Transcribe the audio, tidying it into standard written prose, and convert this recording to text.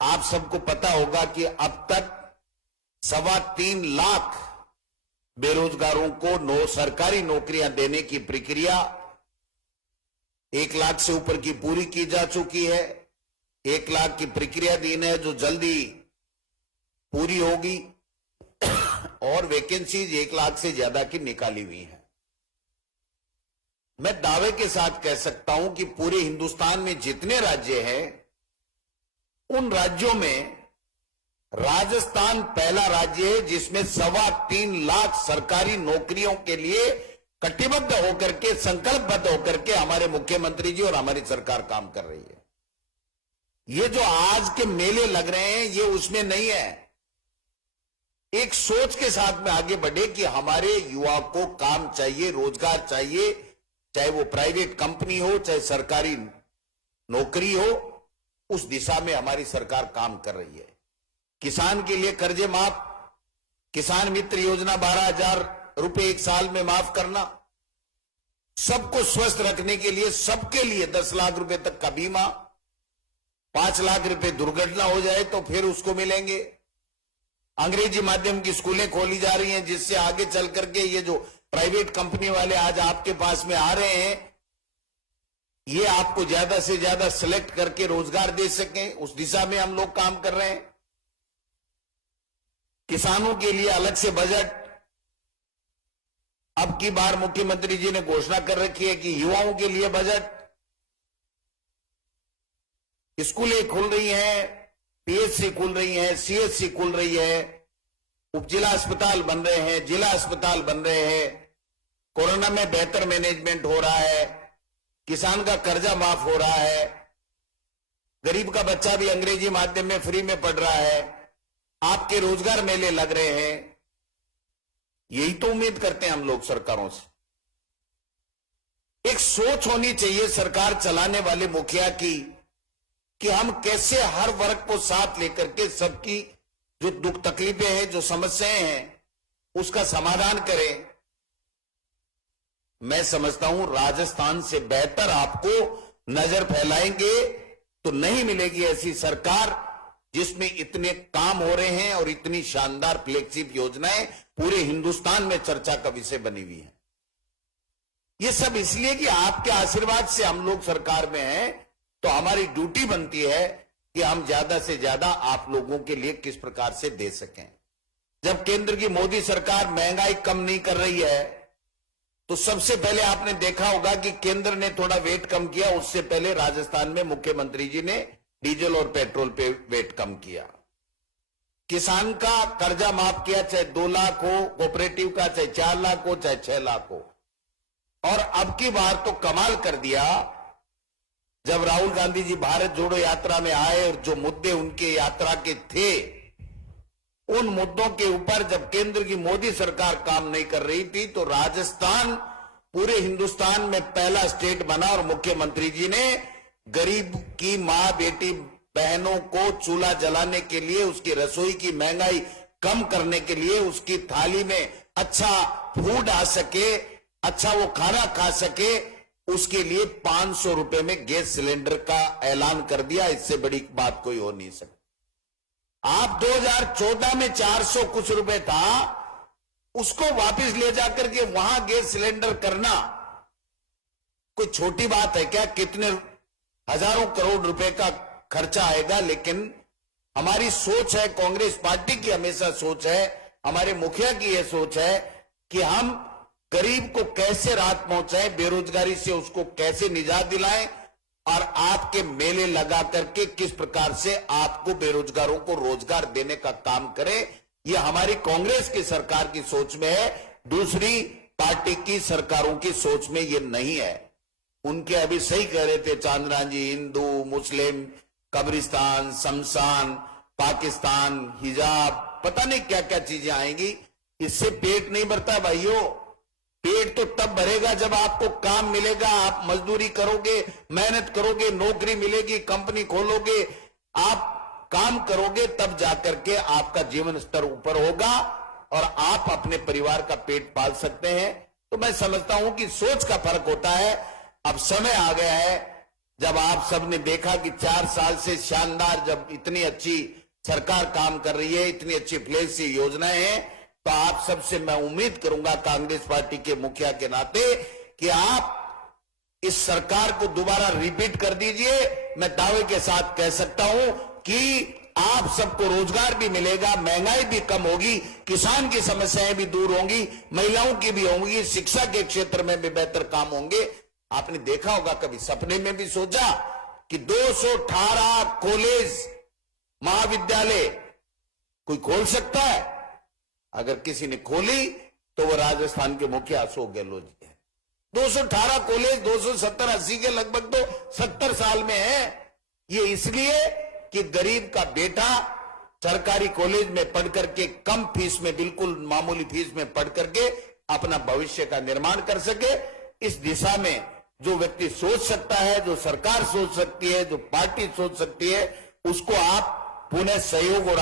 आप सबको पता होगा कि अब तक 3.25 लाख बेरोजगारों को सरकारी नौकरियां देने की प्रक्रिया 1 लाख से ऊपर की पूरी की जा चुकी है। 1 लाख की प्रक्रिया दिन है जो जल्दी पूरी होगी और वैकेंसीज 1 लाख से ज्यादा की निकाली हुई है। मैं दावे के साथ कह सकता हूं कि पूरे हिंदुस्तान में जितने राज्य हैं उन राज्यों में राजस्थान पहला राज्य है जिसमें 3.25 लाख सरकारी नौकरियों के लिए कटिबद्ध होकर के, संकल्पबद्ध होकर के हमारे मुख्यमंत्री जी और हमारी सरकार काम कर रही है। ये जो आज के मेले लग रहे हैं ये उसमें नहीं है। एक सोच के साथ में आगे बढ़े कि हमारे युवा को काम चाहिए, रोजगार चाहिए, चाहे वो प्राइवेट कंपनी हो चाहे सरकारी नौकरी हो, उस दिशा में हमारी सरकार काम कर रही है। किसान के लिए कर्जे माफ, किसान मित्र योजना 12,000 रुपए 1 साल में माफ करना, सबको स्वस्थ रखने के लिए सबके लिए 10 लाख रुपए तक का बीमा, 5 लाख रुपए दुर्घटना हो जाए तो फिर उसको मिलेंगे। अंग्रेजी माध्यम की स्कूलें खोली जा रही हैं जिससे आगे चल करके ये जो प्राइवेट कंपनी वाले आज आपके पास में आ रहे हैं ये आपको ज्यादा से ज्यादा सिलेक्ट करके रोजगार दे सकें, उस दिशा में हम लोग काम कर रहे हैं। किसानों के लिए अलग से बजट अब की बार मुख्यमंत्री जी ने घोषणा कर रखी है कि युवाओं के लिए बजट, स्कूलें खुल रही हैं, पीएचसी खुल रही हैं, सीएचसी खुल रही है, उपजिला अस्पताल बन रहे हैं, जिला अस्पताल बन रहे हैं, कोरोना में बेहतर मैनेजमेंट हो रहा है, किसान का कर्जा माफ हो रहा है, गरीब का बच्चा भी अंग्रेजी माध्यम में फ्री में पढ़ रहा है, आपके रोजगार मेले लग रहे हैं। यही तो उम्मीद करते हैं हम लोग सरकारों से। एक सोच होनी चाहिए सरकार चलाने वाले मुखिया की कि हम कैसे हर वर्ग को साथ लेकर के सबकी जो दुख तकलीफें हैं, जो समस्याएं हैं, उसका समाधान करें। मैं समझता हूं राजस्थान से बेहतर आपको नजर फैलाएंगे तो नहीं मिलेगी ऐसी सरकार जिसमें इतने काम हो रहे हैं और इतनी शानदार फ्लैगशिप योजनाएं पूरे हिंदुस्तान में चर्चा का विषय बनी हुई है। ये सब इसलिए कि आपके आशीर्वाद से हम लोग सरकार में हैं, तो हमारी ड्यूटी बनती है कि हम ज्यादा से ज्यादा आप लोगों के लिए किस प्रकार से दे सकें। जब केंद्र की मोदी सरकार महंगाई कम नहीं कर रही है तो सबसे पहले आपने देखा होगा कि केंद्र ने थोड़ा वेट कम किया, उससे पहले राजस्थान में मुख्यमंत्री जी ने डीजल और पेट्रोल पे वेट कम किया। किसान का कर्जा माफ किया, चाहे 2 लाख हो कोऑपरेटिव का, चाहे 4 लाख हो, चाहे 6 लाख हो। और अब की बार तो कमाल कर दिया, जब राहुल गांधी जी भारत जोड़ो यात्रा में आए और जो मुद्दे उनके यात्रा के थे उन मुद्दों के ऊपर जब केंद्र की मोदी सरकार काम नहीं कर रही थी तो राजस्थान पूरे हिंदुस्तान में पहला स्टेट बना और मुख्यमंत्री जी ने गरीब की मां बेटी बहनों को चूल्हा जलाने के लिए, उसकी रसोई की महंगाई कम करने के लिए, उसकी थाली में अच्छा फूड आ सके, अच्छा वो खाना खा सके, उसके लिए 500 रुपए में गैस सिलेंडर का ऐलान कर दिया। इससे बड़ी बात कोई हो नहीं सकती। आप 2014 में 400 कुछ रुपए था, उसको वापस ले जाकर के वहां गैस सिलेंडर करना कोई छोटी बात है क्या? कितने हजारों करोड़ रुपए का खर्चा आएगा। लेकिन हमारी सोच है, कांग्रेस पार्टी की हमेशा सोच है, हमारे मुखिया की यह सोच है कि हम गरीब को कैसे राहत पहुंचाएं, बेरोजगारी से उसको कैसे निजात दिलाएं और आपके मेले लगा करके किस प्रकार से आपको बेरोजगारों को रोजगार देने का काम करें। यह हमारी कांग्रेस की सरकार की सोच में है, दूसरी पार्टी की सरकारों की सोच में यह नहीं है। उनके अभी सही कह रहे थे चांद्रान जी, हिंदू मुस्लिम कब्रिस्तान, शमशान, पाकिस्तान, हिजाब, पता नहीं क्या क्या चीजें आएंगी। इससे पेट नहीं भरता भाइयों। पेट तो तब भरेगा जब आपको काम मिलेगा, आप मजदूरी करोगे, मेहनत करोगे, नौकरी मिलेगी, कंपनी खोलोगे, आप काम करोगे, तब जाकर के आपका जीवन स्तर ऊपर होगा और आप अपने परिवार का पेट पाल सकते हैं। तो मैं समझता हूं कि सोच का फर्क होता है। अब समय आ गया है, जब आप सबने देखा कि 4 साल से शानदार, जब इतनी अच्छी सरकार काम कर रही है, इतनी अच्छी फ्लैगशिप योजनाएं हैं, तो आप सबसे मैं उम्मीद करूंगा कांग्रेस पार्टी के मुखिया के नाते कि आप इस सरकार को दोबारा रिपीट कर दीजिए। मैं दावे के साथ कह सकता हूं कि आप सबको रोजगार भी मिलेगा, महंगाई भी कम होगी, किसान की समस्याएं भी दूर होंगी, महिलाओं की भी होंगी, शिक्षा के क्षेत्र में भी बेहतर काम होंगे। आपने देखा होगा, कभी सपने में भी सोचा कि 218 कॉलेज महाविद्यालय कोई खोल सकता है? अगर किसी ने खोली तो वो राजस्थान के मुखिया अशोक गहलोत जी है। 218 कॉलेज 270-80 के लगभग तो 70 साल में है। ये इसलिए कि गरीब का बेटा सरकारी कॉलेज में पढ़ करके कम फीस में, बिल्कुल मामूली फीस में पढ़ करके अपना भविष्य का निर्माण कर सके। इस दिशा में जो व्यक्ति सोच सकता है, जो सरकार सोच सकती है, जो पार्टी सोच सकती है, उसको आप पुनः सहयोग और